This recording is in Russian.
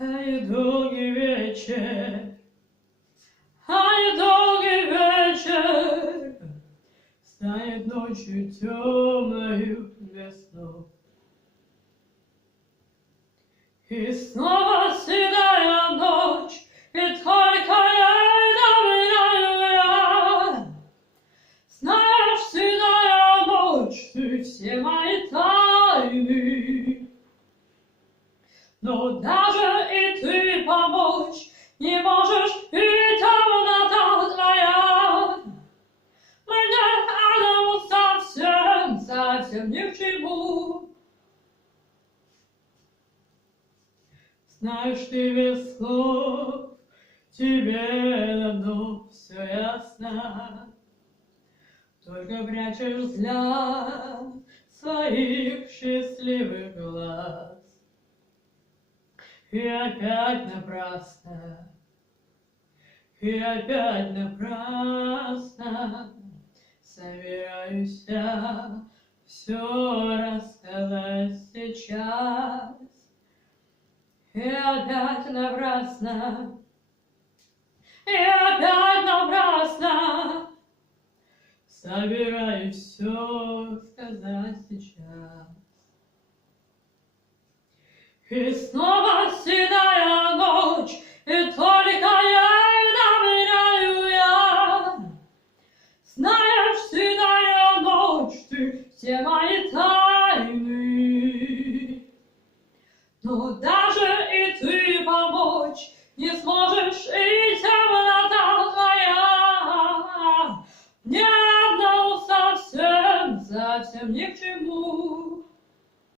Ай, долгий вечер, ай, долгий вечер, станет ночью темною весну. И снова седая ночь, и только ей доверяю я. Знаешь, седая ночь, ты все мои тайны. Но даже и ты помочь не можешь, и темнота твоя. Мне оно совсем, совсем ни к чему. Знаешь, ты без слов, тебе давно все ясно. Только прячешь взгляд своих счастливых глаз. И опять напрасно, и опять напрасно собираюсь я все рассказать сейчас. И опять напрасно, и опять напрасно собираюсь все сказать сейчас. И снова седая ночь, и только ей доверяю я. Знаешь, седая ночь, ты все мои тайны. Ну да.